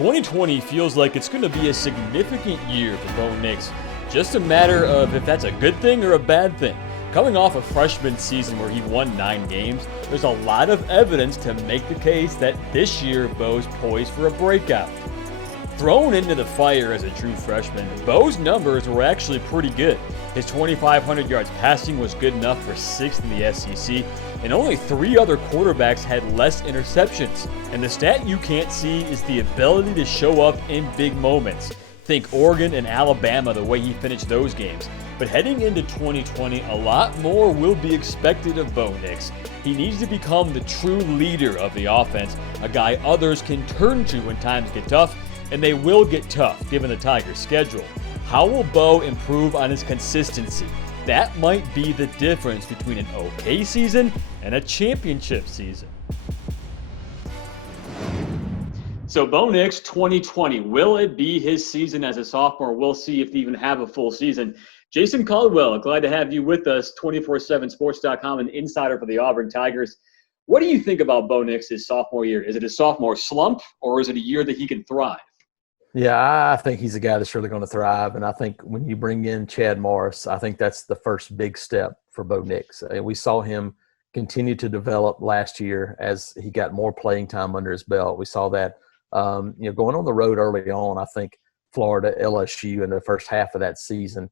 2020 feels like it's going to be a significant year for Bo Nix. Just a matter of if that's a good thing or a bad thing. Coming off a freshman season where he won 9 games, there's a lot of evidence to make the case that this year Bo's poised for a breakout. Thrown into the fire as a true freshman, Bo's numbers were actually pretty good. His 2,500 yards passing was good enough for 6th in the SEC, and only 3 other quarterbacks had less interceptions. And the stat you can't see is the ability to show up in big moments. Think Oregon and Alabama, the way he finished those games. But heading into 2020, a lot more will be expected of Bo Nix. He needs to become the true leader of the offense, a guy others can turn to when times get tough, and they will get tough given the Tigers' schedule. How will Bo improve on his consistency? That might be the difference between an okay season and a championship season. So Bo Nix, 2020, will it be his season as a sophomore? We'll see if they even have a full season. Jason Caldwell, glad to have you with us, 247sports.com, an insider for the Auburn Tigers. What do you think about Bo Nix's sophomore year? Is it a sophomore slump, or is it a year that he can thrive? Yeah, I think he's a guy that's really going to thrive. And I think when you bring in Chad Morris, I think that's the first big step for Bo Nix. And we saw him continue to develop last year as he got more playing time under his belt. We saw that, going on the road early on, I think Florida, LSU in the first half of that season,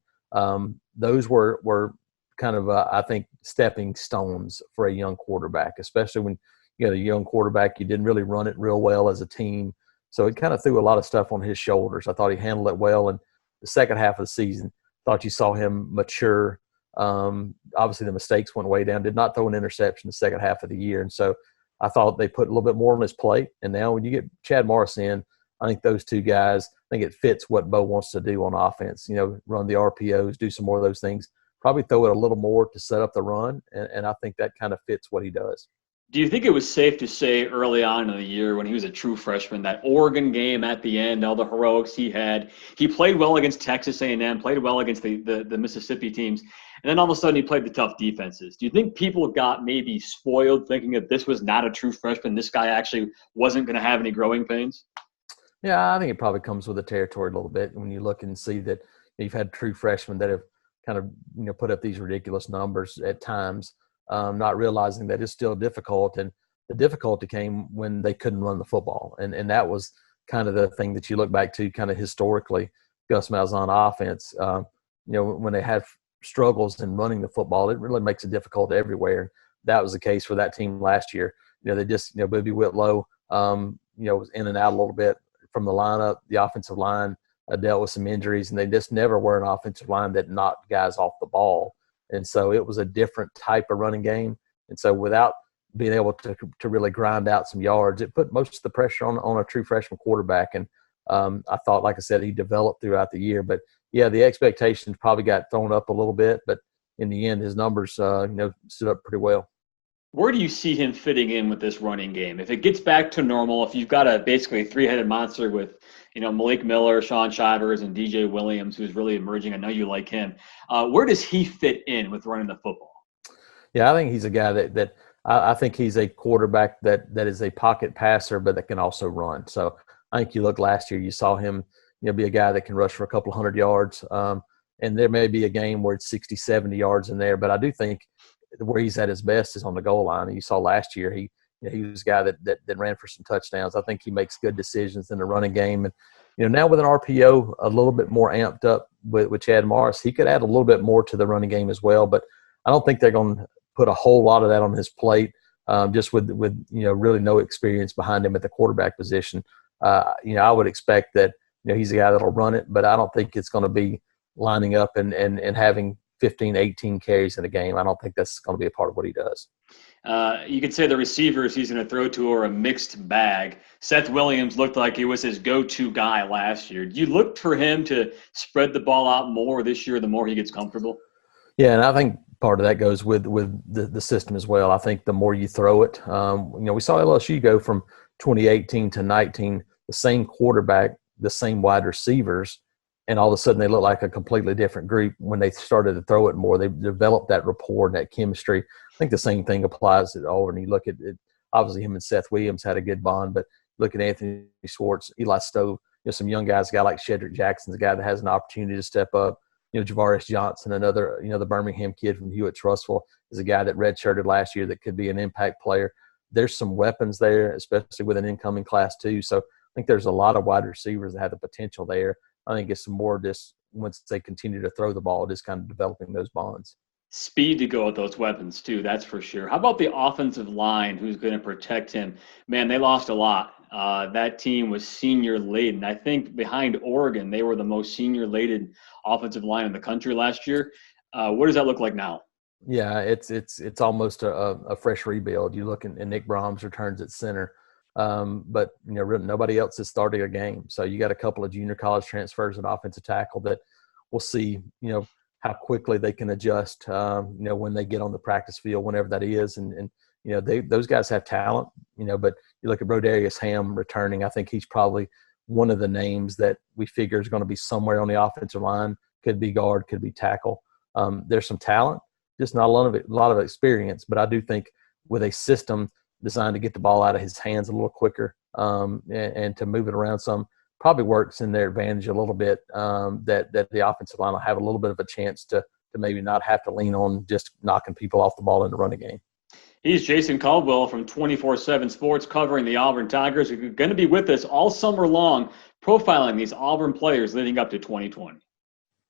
those were kind of, I think, stepping stones for a young quarterback, especially when you got a young quarterback, you didn't really run it real well as a team. So it kind of threw a lot of stuff on his shoulders. I thought he handled it well. And the second half of the season, thought you saw him mature. Obviously, the mistakes went way down. Did not throw an interception the second half of the year. And so I thought they put a little bit more on his plate. And now when you get Chad Morris in, I think those two guys, I think it fits what Bo wants to do on offense. Run the RPOs, do some more of those things. Probably throw it a little more to set up the run. And I think that kind of fits what he does. Do you think it was safe to say early on in the year when he was a true freshman, that Oregon game at the end, all the heroics he had, he played well against Texas A&M, played well against the Mississippi teams, and then all of a sudden he played the tough defenses. Do you think people got maybe spoiled thinking that this was not a true freshman, this guy actually wasn't going to have any growing pains? Yeah, I think it probably comes with the territory a little bit when you look and see that you've had true freshmen that have kind of put up these ridiculous numbers at times. Not realizing that it's still difficult. And the difficulty came when they couldn't run the football. And that was kind of the thing that you look back to kind of historically, Gus Malzahn offense. When they had struggles in running the football, it really makes it difficult everywhere. That was the case for that team last year. They just, Bobby Whitlow, was in and out a little bit from the lineup. The offensive line dealt with some injuries, and they just never were an offensive line that knocked guys off the ball. And so it was a different type of running game. And so without being able to really grind out some yards, it put most of the pressure on a true freshman quarterback. And I thought, like I said, he developed throughout the year. But, yeah, the expectations probably got thrown up a little bit. But in the end, his numbers, stood up pretty well. Where do you see him fitting in with this running game? If it gets back to normal, if you've got a basically three-headed monster with Malik Miller, Sean Shivers, and DJ Williams, who's really emerging. I know you like him. Where does he fit in with running the football? Yeah, I think he's a guy that I think he's a quarterback that is a pocket passer, but that can also run. So I think you look last year, you saw him, be a guy that can rush for a couple of 100 yards. And there may be a game where it's 60, 70 yards in there, but I do think where he's at his best is on the goal line. And you saw last year, he was a guy that ran for some touchdowns. I think he makes good decisions in the running game. And, now with an RPO a little bit more amped up with Chad Morris, he could add a little bit more to the running game as well. But I don't think they're going to put a whole lot of that on his plate just with really no experience behind him at the quarterback position. I would expect that, he's a guy that'll run it, but I don't think it's going to be lining up and having 15, 18 carries in a game. I don't think that's going to be a part of what he does. You could say the receivers he's going to throw to are a mixed bag. Seth Williams looked like he was his go-to guy last year. Do you look for him to spread the ball out more this year the more he gets comfortable? Yeah, and I think part of that goes with the system as well. I think the more you throw it, we saw LSU go from 2018 to 19, the same quarterback, the same wide receivers, and all of a sudden they look like a completely different group when they started to throw it more. They developed that rapport and that chemistry. I think the same thing applies at Auburn. You look at it, obviously him and Seth Williams had a good bond, but look at Anthony Schwartz, Eli Stove, some young guys, a guy like Shedrick Jackson's a guy that has an opportunity to step up. Javaris Johnson, another, the Birmingham kid from Hewitt-Trussville, is a guy that redshirted last year that could be an impact player. There's some weapons there, especially with an incoming class too. So I think there's a lot of wide receivers that have the potential there. I think it's some more just once they continue to throw the ball, just kind of developing those bonds. Speed to go with those weapons too, that's for sure. How about the offensive line? Who's going to protect him? Man, they lost a lot. That team was senior laden. I think behind Oregon, they were the most senior laden offensive line in the country last year. What does that look like now? Yeah, it's almost a fresh rebuild. You look and Nick Brahms returns at center, but nobody else is starting a game. So you got a couple of junior college transfers at offensive tackle that we'll see. How quickly they can adjust. When they get on the practice field, whenever that is, and those guys have talent. But you look at Brodarius Ham returning. I think he's probably one of the names that we figure is going to be somewhere on the offensive line. Could be guard, could be tackle. There's some talent, just not a lot of experience. But I do think with a system designed to get the ball out of his hands a little quicker and to move it around some, probably works in their advantage a little bit, that the offensive line will have a little bit of a chance to maybe not have to lean on just knocking people off the ball in the running game. He's Jason Caldwell from 24/7 Sports covering the Auburn Tigers. Who's going to be with us all summer long, profiling these Auburn players leading up to 2020.